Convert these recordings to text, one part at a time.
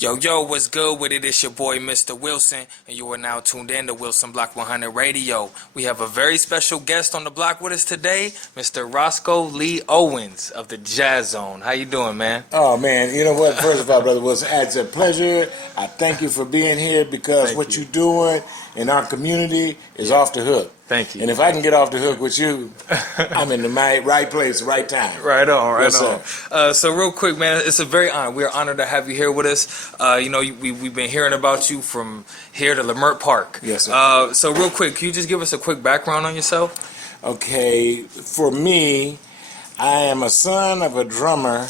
Yo, yo, what's good with it? It's your boy, Mr. Wilson, and you are now tuned in to Wilson Block 100 Radio. We have a very special guest on the block with us today, Mr. Roscoe Lee Owens of the JazzZone. How you doing, man? Oh, man, you know what? First of all, Brother Wilson, it's a pleasure. I thank you for being here because what you're doing in our community is off the hook. Thank you. And if I can get off the hook with you, I'm in the right place, right time. Right on, right Yes, on. So real quick, man, it's a very honor. We're honored to have you here with us. We've been hearing about you from here to Lamert Park. Yes, sir. So real quick, can you just give us a quick background on yourself? Okay, for me, I am a son of a drummer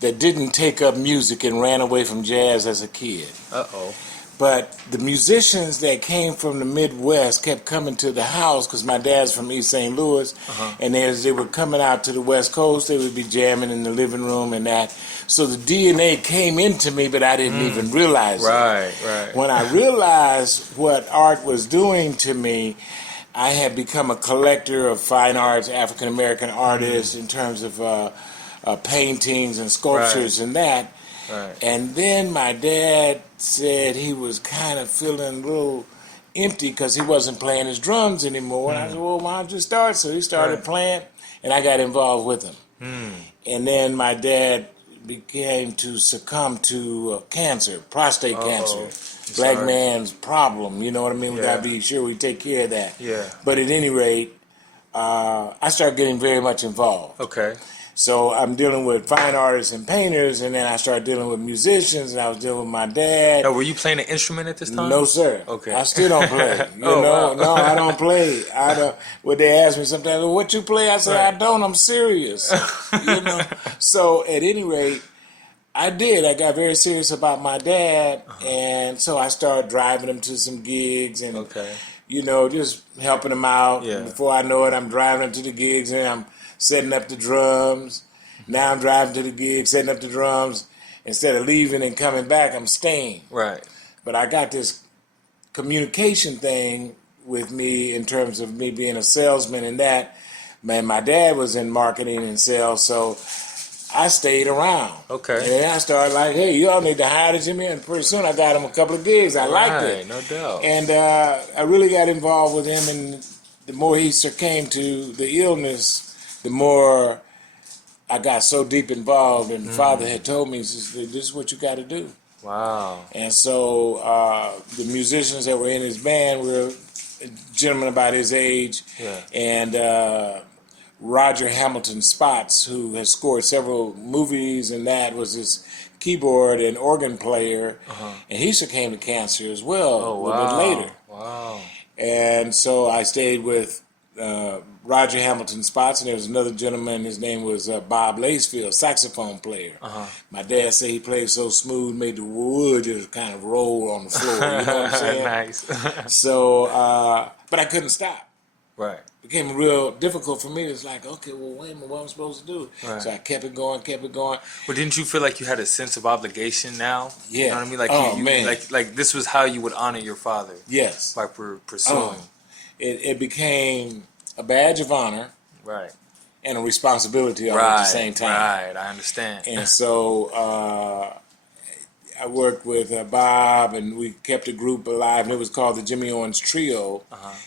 that didn't take up music and ran away from jazz as a kid. Uh-oh. But the musicians that came from the Midwest kept coming to the house because my dad's from East St. Louis. And as they were coming out to the West Coast, they would be jamming in the living room and that. So the DNA came into me, but I didn't even realize it. Right. When I realized what art was doing to me, I had become a collector of fine arts, African American artists in terms of paintings and sculptures and that. Right. And then my dad said he was kind of feeling a little empty because he wasn't playing his drums anymore. And I said, well, why don't you start? So he started playing, and I got involved with him. And then my dad began to succumb to cancer, prostate cancer. Black man's problem, you know what I mean? We got to be sure we take care of that. Yeah. But at any rate, I started getting very much involved. Okay. So I'm dealing with fine artists and painters, and then I started dealing with musicians, and I was dealing with my dad. Now, were you playing an instrument at this time? No, sir. Okay. I still don't play. Wow. No, I don't play. I don't. When they ask me sometimes, well, what you play? I say, I don't. I'm serious. So at any rate, I did. I got very serious about my dad, and so I started driving him to some gigs and, just helping him out. Yeah. Before I know it, I'm driving him to the gigs, and I'm setting up the drums. Now I'm driving to the gig, setting up the drums. Instead of leaving and coming back, I'm staying. Right. But I got this communication thing with me in terms of me being a salesman and that. Man, my dad was in marketing and sales, so I stayed around. Okay. And then I started like, hey, y'all need to hire the Jimmy. And pretty soon I got him a couple of gigs. I liked it. No doubt. And I really got involved with him, and the more he succumbed to the illness, the more I got so deep involved, and Father had told me, he says, this is what you got to do. Wow. And so the musicians that were in his band were a gentleman about his age, and Roger Hamilton Spots, who has scored several movies, and that was his keyboard and organ player, and he succumbed to cancer as well a little bit later. Wow. And so I stayed with Roger Hamilton Spots, and there was another gentleman, his name was Bob Lacefield, saxophone player. My dad said he played so smooth, made the wood just kind of roll on the floor, you know what I'm saying? Nice. So, but I couldn't stop. Right. It became real difficult for me. It's like, okay, well, wait a minute, what am I supposed to do? Right. So I kept it going. Well, didn't you feel like you had a sense of obligation now? Yeah. You know what I mean? Man. Like this was how you would honor your father. Yes. By pursuing. It became a badge of honor. Right. And a responsibility all at the same time. Right, I understand. And so I worked with Bob, and we kept a group alive, and it was called the Jimmy Owens Trio.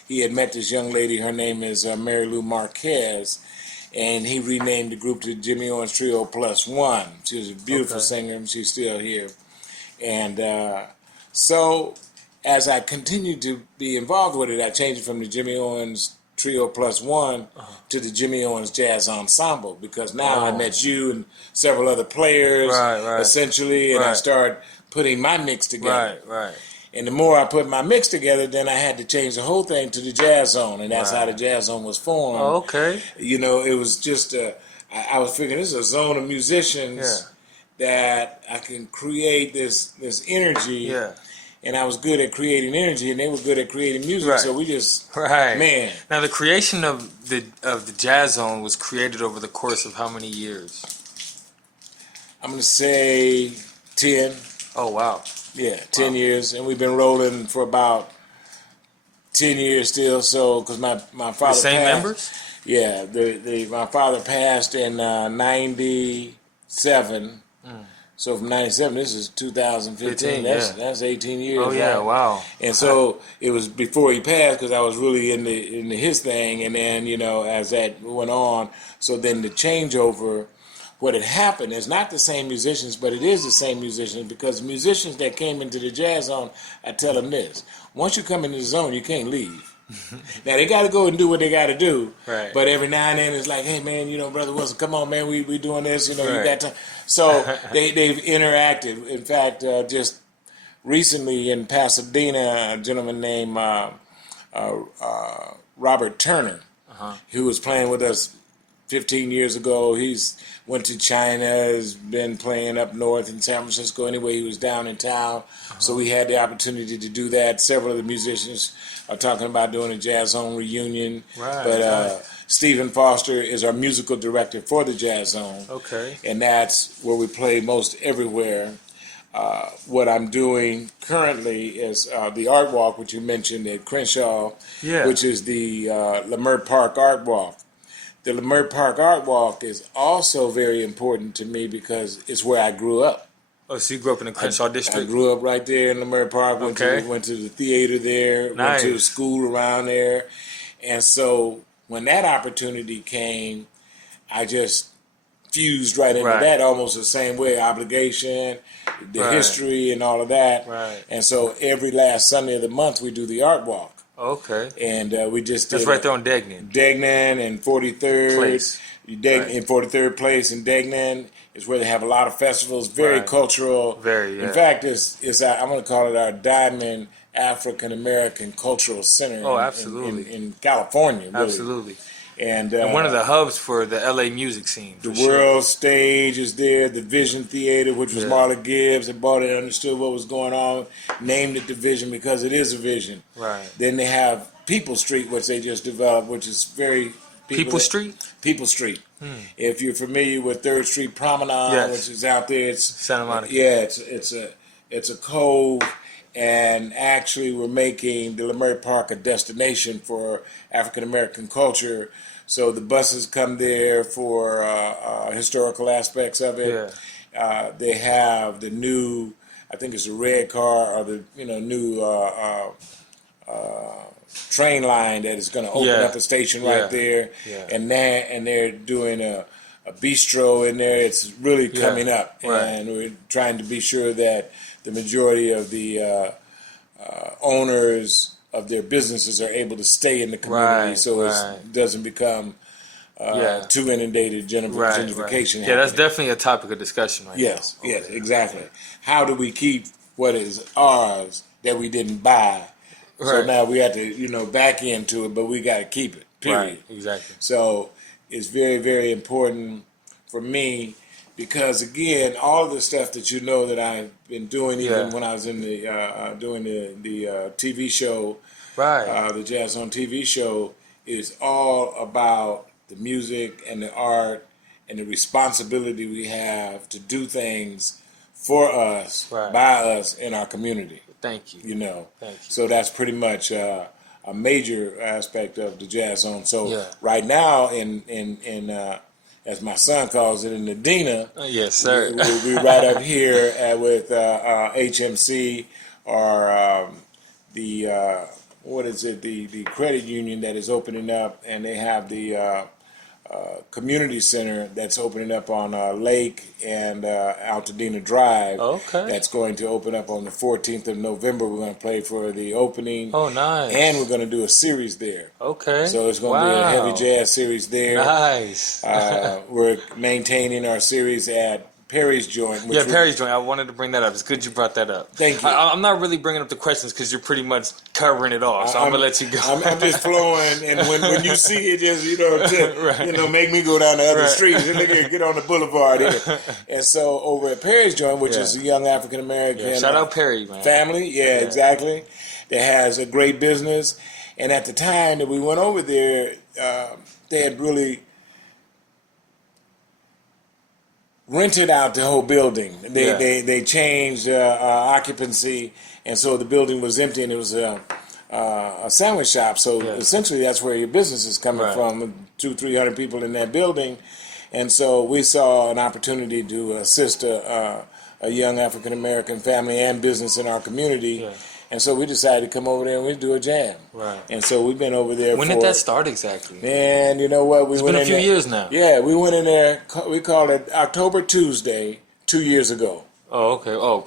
He had met this young lady, her name is Mary Lou Marquez, and he renamed the group to Jimmy Owens Trio Plus One. She was a beautiful singer, and she's still here. And so as I continued to be involved with it, I changed it from the Jimmy Owens Trio Plus One to the Jimmy Owens Jazz Ensemble, because now I met you and several other players, essentially, and I started putting my mix together. Right. And the more I put my mix together, then I had to change the whole thing to the JazzZone, and that's how the JazzZone was formed. Oh, okay. You know, it was just I was figuring this is a zone of musicians that I can create this energy. Yeah. And I was good at creating energy, and they were good at creating music. So we just man. Now the creation of the JazzZone was created over the course of how many years? I'm gonna say 10. Oh wow. Yeah, 10 years, and we've been rolling for about 10 years still. So because my father the same passed, members. Yeah, my father passed in '97. So from '97, this is 2015. 15, That's 18 years. Oh yeah, right? wow. And so it was before he passed because I was really into his thing, and then as that went on, so then the changeover. What had happened is not the same musicians, but it is the same musicians because musicians that came into the jazz zone, I tell them this: once you come into the zone, you can't leave. Now they got to go and do what they got to do, Right. but every now and then it's like, hey man, Brother Wilson, come on man, we doing this, you Right. got time. So they've interacted. In fact, just recently in Pasadena, a gentleman named Robert Turner, who was playing with us 15 years ago. He's went to China, has been playing up north in San Francisco. Anyway, he was down in town, so we had the opportunity to do that. Several of the musicians are talking about doing a JazzZone reunion. Right, But right. Stephen Foster is our musical director for the JazzZone. Okay. And that's where we play most everywhere. What I'm doing currently is the Art Walk, which you mentioned at Crenshaw, Yeah. which is the Leimert Park Art Walk. The Leimert Park Art Walk is also very important to me because it's where I grew up. Oh, so you grew up in the Crenshaw I district? grew up right there in Leimert Park. Okay. Went to the theater there. Nice. Went to school around there. And so when that opportunity came, I just fused right into Right. that almost the same way. Obligation, the Right. history, and all of that. Right. And so every last Sunday of the month we do the Art Walk. Okay. And we just did That's right there on Degnan. Degnan and 43rd Place. Right. In 43rd place in Degnan is where they have a lot of festivals. Very Right. cultural. Very, yeah. In fact, I'm going to call it our Diamond African American Cultural Center. Oh, in- absolutely. in California, really. Absolutely. And, And one of the hubs for the LA music scene. the for sure. World Stage is there. The Vision Theater, which was Yeah. Marla Gibbs, that bought it, understood what was going on, named it the Vision because it is a vision. Right. Then they have People Street, which they just developed, which is very People Street? People Street. If you're familiar with Third Street Promenade, Yes. which is out there, it's Santa Monica. yeah, it's a cove, and actually we're making the Leimert Park a destination for African American culture. So the buses come there for historical aspects of it. Yeah. They have the new, I think it's a red car or the new train line that is going to open Yeah. up a station Yeah. right there, Yeah. and they're doing a bistro in there. It's really coming up, Right. and we're trying to be sure that the majority of the owners of their businesses are able to stay in the community, Right, so right. it doesn't become Yeah. too inundated Right. gentrification. Yeah, that's happening. definitely a topic of discussion right Yes, now. yes, exactly. How do we keep what is ours that we didn't buy? So Right. now we have to, back into it, but we got to keep it. Period. Right. Exactly. So it's very, very important for me because again, all of the stuff that that I've been doing, even Yeah. when I was in the doing the TV show, Right. the JazzZone TV show, is all about the music and the art and the responsibility we have to do things for us, Right. by us in our community. Thank you. Thank you. So that's pretty much a major aspect of the Jazz Zone. So Yeah. right now, in as my son calls it, in Medina, Yes, sir. we right up here with HMC or the what is it? The credit union that is opening up, and they have the community center that's opening up on Lake and Altadena Drive. Okay. That's going to open up on the 14th of November. We're going to play for the opening. Oh, nice. And we're going to do a series there. Okay. So it's going to be a heavy jazz series there. Nice. We're maintaining our series at Perry's Joint. Which Yeah, Perry's Joint. I wanted to bring that up. It's good you brought that up. Thank you. I'm not really bringing up the questions because you're pretty much covering it all. So I'm gonna let you go. I'm just flowing, and when you see it, just Right. make me go down the other Right. street. Just look here, get on the boulevard here. And so over at Perry's Joint, which Yeah. is a young African American Yeah, shout out Perry, man. family, exactly, that has a great business. And at the time that we went over there, they had really rented out the whole building. They changed occupancy, and so the building was empty, and it was a sandwich shop. So essentially, that's where your business is coming Right. from. 200-300 people in that building, and so we saw an opportunity to assist a a young African American family and business in our community. Yeah. And so we decided to come over there and we do a jam. Right. And so we've been over there. When did that start exactly? Man, you know what? It's been a few years now. Yeah, we went in there. We called it October Tuesday 2 years ago. Oh, okay. Oh,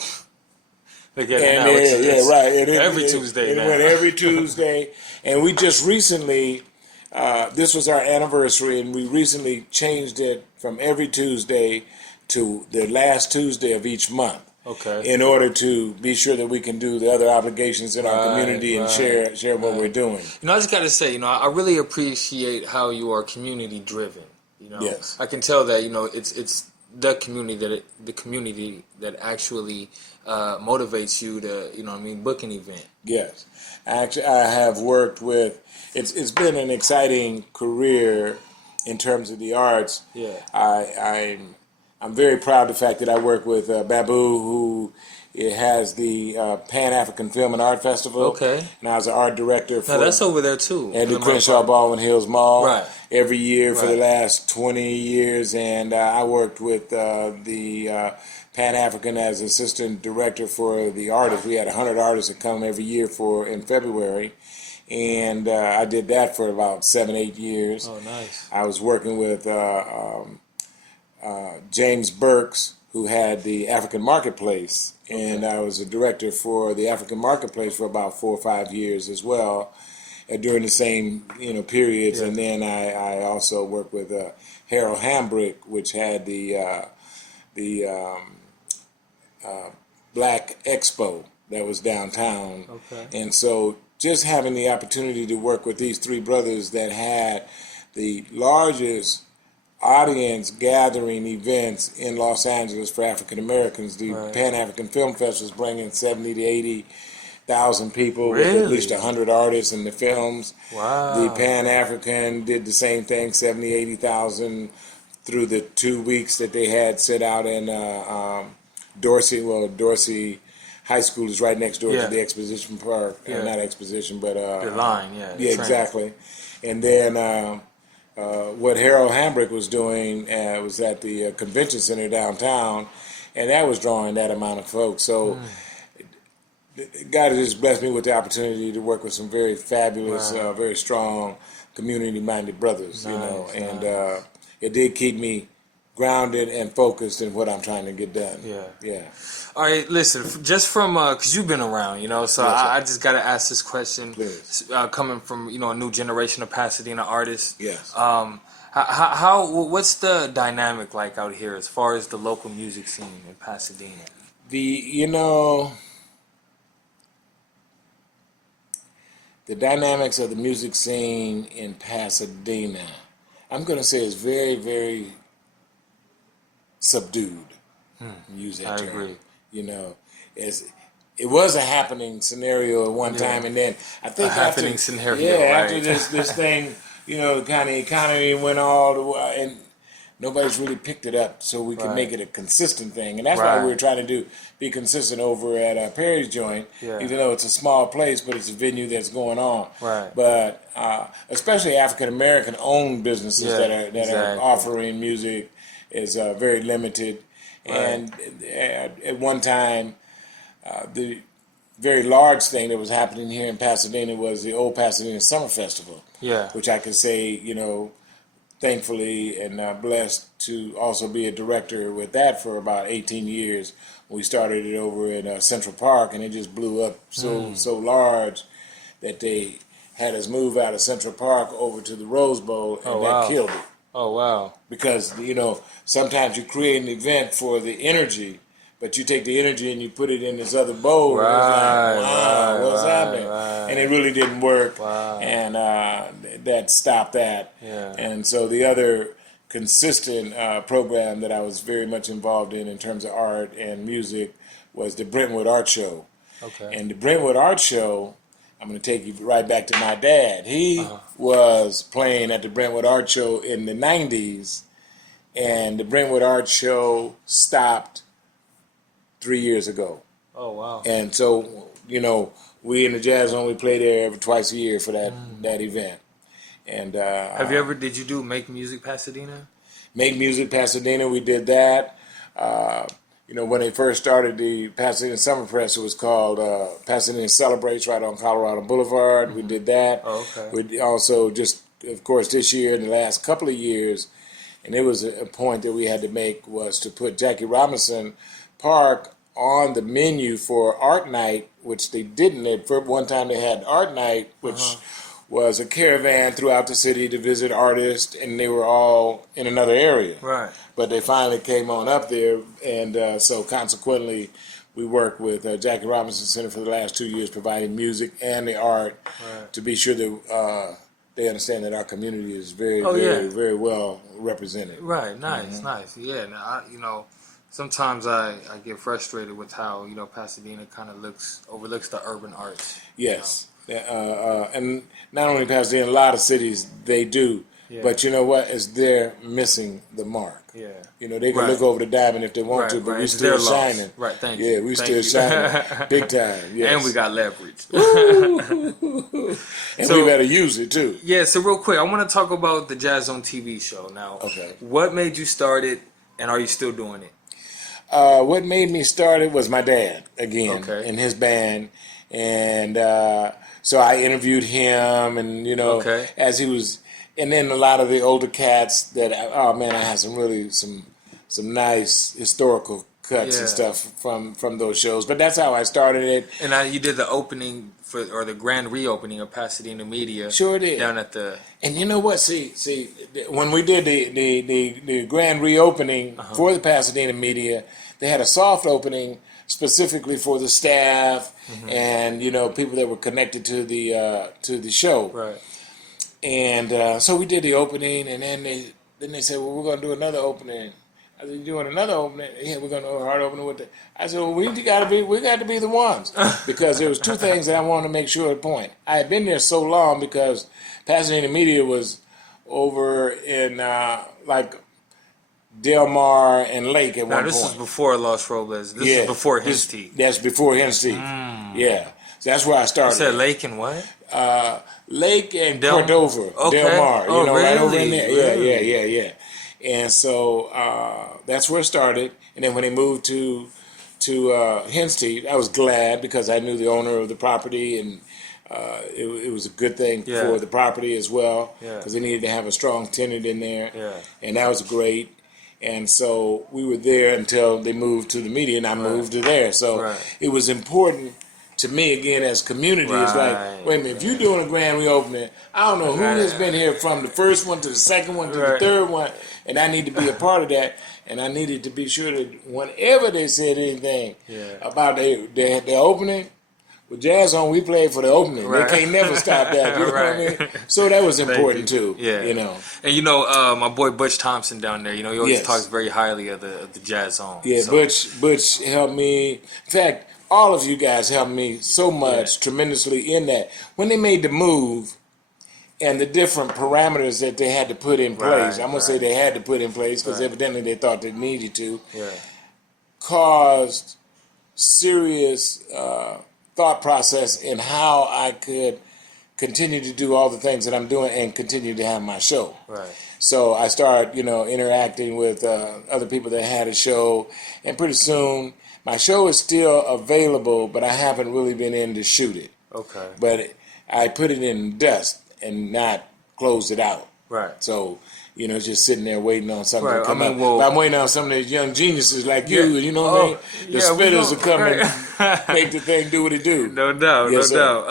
they get it And now. yeah, right. Every Tuesday it now. went every Tuesday. And we just recently, this was our anniversary, and we recently changed it from every Tuesday to the last Tuesday of each month. Okay. In order to be sure that we can do the other obligations in our community and share what we're doing. You know, I just got to say, you know, I really appreciate how you are community driven. You know, Yes. I can tell that, you know, it's the community that actually motivates you to, you know what I mean, book an event. Yes. Actually, I have worked with, it's been an exciting career in terms of the arts. Yeah. I'm very proud of the fact that I work with Babu, who has the Pan-African Film and Art Festival. Okay. And I was an art director for... Now, that's over there, too. At the Crenshaw Baldwin Hills Mall. Right. Every year for the Right. last 20 years. And I worked with the Pan-African as assistant director for the artists. We had 100 artists that come every year in February. And I did that for about 7-8 years. Oh, nice. I was working with James Burks, who had the African Marketplace, and I was a director for the African Marketplace for about 4 or 5 years as well, during the same periods. Yeah. And then I also worked with Harold Hambrick, which had the Black Expo that was downtown. Okay. And so just having the opportunity to work with these three brothers that had the largest audience gathering events in Los Angeles for African Americans. The Right. Pan-African Film Fest was bringing 70 to 80,000 people with Really? at least 100 artists in the films. Wow. The Pan-African did the same thing, 70, 80,000 through the 2 weeks that they had set out in Dorsey. Well, Dorsey High School is right next door Yeah. to the Exposition Park. Yeah. Not Exposition, but... The line, yeah. the Yeah, train. exactly. And then what Harold Hambrick was doing was at the convention center downtown, and that was drawing that amount of folks. So God has just blessed me with the opportunity to work with some very fabulous, Wow. very strong, community-minded brothers. Nice, and nice. It did keep me grounded and focused in what I'm trying to get done. Yeah. All right, listen, just from, because you've been around, so Yes, sir. I just got to ask this question. Please. Coming from, a new generation of Pasadena artists. Yes. What's the dynamic like out here as far as the local music scene in Pasadena? The dynamics of the music scene in Pasadena, I'm going to say is very, very subdued. Use that I term. agree. It was a happening scenario at one time, and then I think happening scenario, Yeah, right. after this thing, kind of economy went all the way, and nobody's really picked it up, so we can Right. make it a consistent thing, and that's Right. what we were trying to be consistent over at Perry's Joint, Yeah. even though it's a small place, but it's a venue that's going on. Right. But especially African American owned businesses Yeah, that are exactly. offering music is very limited. Right. And at one time, the very large thing that was happening here in Pasadena was the Old Pasadena Summer Festival, Yeah. which I could say, thankfully and blessed to also be a director with that for about 18 years. We started it over in Central Park, and it just blew up so large that they had us move out of Central Park over to the Rose Bowl, and Oh, that wow. killed it. Oh, wow. Because, sometimes you create an event for the energy, but you take the energy and you put it in this other bowl. Right, and it's like, wow, right, what's right, happening? right. And it really didn't work. Wow. And that stopped that. Yeah. And so the other consistent program that I was very much involved in terms of art and music was the Brentwood Art Show. Okay. And the Brentwood Art Show, I'm going to take you right back to my dad. He was playing at the Brentwood Art Show in the 90s, and the Brentwood Art Show stopped 3 years ago. Oh, wow. And so, we in the JazzZone, we play there twice a year for that event. And Did you do Make Music Pasadena? Make Music Pasadena, we did that. You know, when they first started the Pasadena Summer Press, it was called Pasadena Celebrates right on Colorado Boulevard. We did that. Oh, okay. We also just, of course, this year and the last couple of years, and it was a point that we had to make was to put Jackie Robinson Park on the menu for Art Night, which they didn't. For one time they had Art Night, which was a caravan throughout the city to visit artists, and they were all in another area. Right. But they finally came on up there, and so consequently, we worked with Jackie Robinson Center for the last 2 years, providing music and the art to be sure that they understand that our community is very well represented. Right. Nice. Nice. Yeah. Now, sometimes I get frustrated with how Pasadena kind of overlooks the urban arts. Yes. And not only Pasadena, a lot of cities they do. Yeah. But you know what? It's they're missing the mark. Yeah. They can look over the diamond if they want to, but we still shining. Right, thank you. Yeah, we still shining big time. Yes. And we got leverage. And we better use it too. Yeah, so real quick, I want to talk about the JazzZone TV show now. Okay. What made you start it, and are you still doing it? What made me start it was my dad, again, Okay. and his band. And so I interviewed him, and, Okay. as he was... And then a lot of the older cats that, I had some nice historical cuts and stuff from those shows. But that's how I started it. And you did the opening or the grand reopening of Pasadena Media. Sure did. Down at the... And you know what? See, when we did the grand reopening for the Pasadena Media, they had a soft opening specifically for the staff and, people that were connected to the show. Right. And so we did the opening, and then they said, well, we're going to do another opening. I said, you doing another opening? Yeah, we're going to do a hard opening with it. I said, well, we got to be the ones, because there was two things that I wanted to make sure at point. I had been there so long because Pasadena Media was over in Del Mar and Lake at one point. This is before Los Robles. This is before Henstedt. That's before Henstedt. Yeah. So that's where I started. You said Lake and what? Lake and Cordova, okay. Del Mar, really? Right over in there. Really? Yeah. And so that's where it started. And then when they moved to Henstedt, I was glad because I knew the owner of the property, and it was a good thing for the property as well, because they needed to have a strong tenant in there. Yeah. And that was great. And so we were there until they moved to the media, and I moved to there. So it was important to me, again, as community. It's like, wait a minute, if you're doing a grand reopening, I don't know who has been here from the first one to the second one to the third one, and I need to be a part of that. And I needed to be sure that whenever they said anything about their opening, with JazzZone, we played for the opening. They can't never stop that. You know what I mean? So that was important too. Yeah. And my boy Butch Thompson down there, he always talks very highly of the JazzZone. Yeah, so. Butch helped me. In fact, all of you guys helped me so much, tremendously in that. When they made the move and the different parameters that they had to put in place, I'm going to say they had to put in place because evidently they thought they needed to, caused serious thought process in how I could continue to do all the things that I'm doing and continue to have my show. Right. So I started, interacting with other people that had a show, and pretty soon my show is still available, but I haven't really been in to shoot it. Okay. But I put it in dust and not closed it out. Right. So, just sitting there waiting on something to come up. But I'm waiting on some of these young geniuses like you, what I mean? The spitters will come and make the thing do what it do. No doubt, no doubt.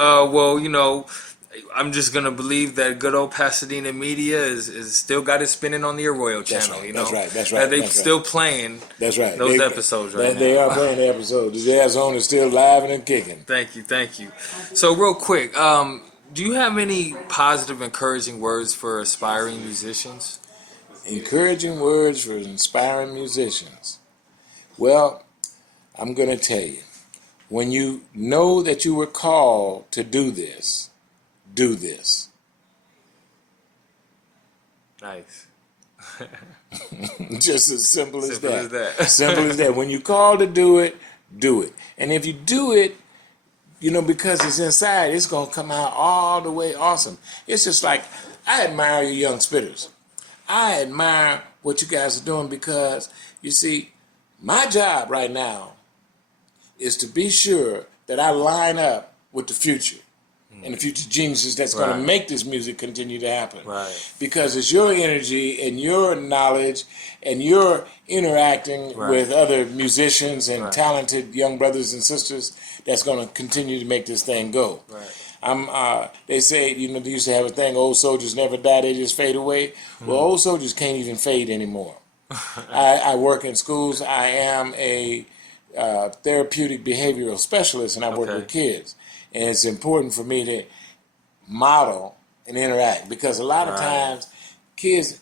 I'm just going to believe that good old Pasadena Media is still got it spinning on the Arroyo channel. That's right. That's they're still playing those episodes right now. They are playing the episodes. The JazzZone is still live and kicking. Thank you. So real quick, do you have any positive, encouraging words for aspiring musicians? Encouraging words for inspiring musicians. Well, I'm going to tell you, when you know that you were called to do this, do this. Nice. Just as simple as that. Simple as that. When you call to do it, do it. And if you do it, because it's inside, it's going to come out all the way awesome. It's just like, I admire you young spitters. I admire what you guys are doing because, you see, My job right now is to be sure that I line up with the future and the future geniuses that's going to make this music continue to happen. Right. Because it's your energy and your knowledge and your interacting with other musicians and talented young brothers and sisters that's going to continue to make this thing go. Right. They say, they used to have a thing, old soldiers never die, they just fade away. Well, old soldiers can't even fade anymore. I work in schools. I am a therapeutic behavioral specialist, and I work with kids. And it's important for me to model and interact, because a lot of times kids,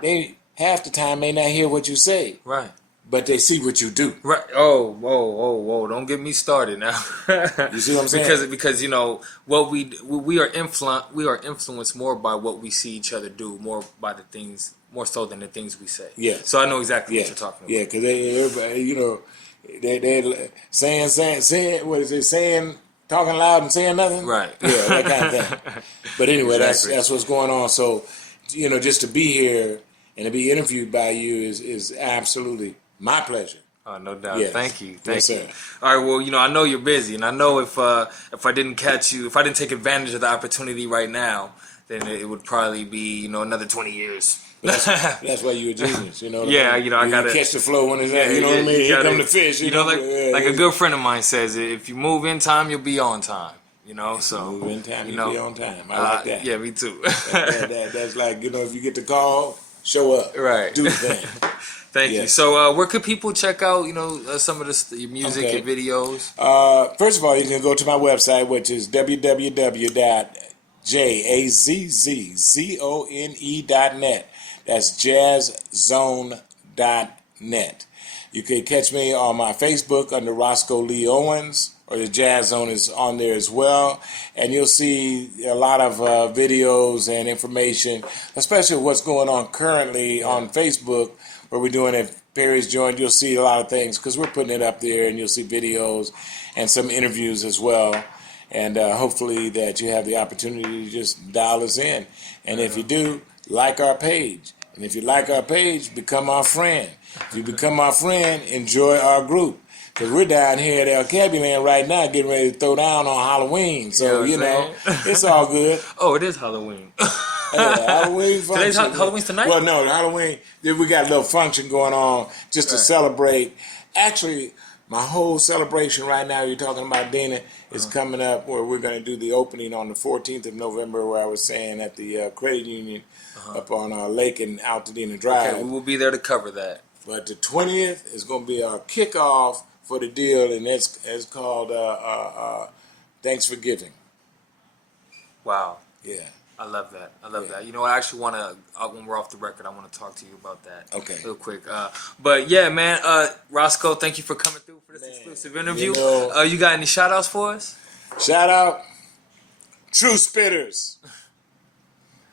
they half the time may not hear what you say. Right. But they see what you do. Right. Oh, whoa! Don't get me started now. You see what I'm saying? Because what we are influenced more by what we see each other do, more so than the things we say. Yeah. So I know exactly what you're talking about. Yeah, because everybody, they saying what is it, saying, talking loud and saying nothing. Right. Yeah, that kind of thing. But anyway, that's what's going on. So just to be here and to be interviewed by you is absolutely my pleasure. Oh, no doubt. Yes. Thank you. Yes, sir. All right. Well, I know you're busy, and I know if I didn't catch you, if I didn't take advantage of the opportunity right now, then it would probably be another 20 years. That's why you're a genius. I gotta catch the flow when it's what I mean. Here come the fish. Like a good friend of mine says, if you move in time, you'll be on time. So move in time, you'll be on time. I like that. Yeah, me too. That's like if you get the call, show up. Right. Do the thing. Thank you. So, where could people check out, some of your music and videos? First of all, you can go to my website, which is www.JazzZone.net. That's JazzZone.net. You can catch me on my Facebook under Roscoe Lee Owens, or the Jazz Zone is on there as well. And you'll see a lot of videos and information, especially what's going on currently on Facebook, where we're doing it. Perry's Joint, you'll see a lot of things because we're putting it up there, and you'll see videos and some interviews as well. And hopefully that you have the opportunity to just dial us in. And if you do, like our page. And if you like our page, become our friend. If you become our friend, enjoy our group. Because we're down here at El Cabulan right now getting ready to throw down on Halloween. So, it's all good. Oh, it is Halloween. Halloween function. Today's Halloween's tonight? Well, no, Halloween, we got a little function going on just to celebrate. Actually, my whole celebration right now, you're talking about, Dina, is coming up where we're going to do the opening on the 14th of November, where I was saying at the credit union up on Lake and Altadena Drive. Okay, we will be there to cover that. But the 20th is going to be our kickoff for the deal, and it's called Thanks for Giving. Wow. Yeah. I love that. I actually want to, when we're off the record, I want to talk to you about that. Okay. Real quick. But yeah, man, Roscoe, thank you for coming through for this exclusive interview. You got any shout outs for us? Shout out, True Spitters.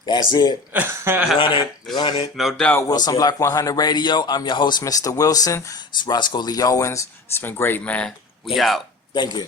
That's it. Run it. No doubt. Wilson Block 100 Radio. I'm your host, Mr. Wilson. It's Roscoe Lee Owens. It's been great, man. We out. Thank you.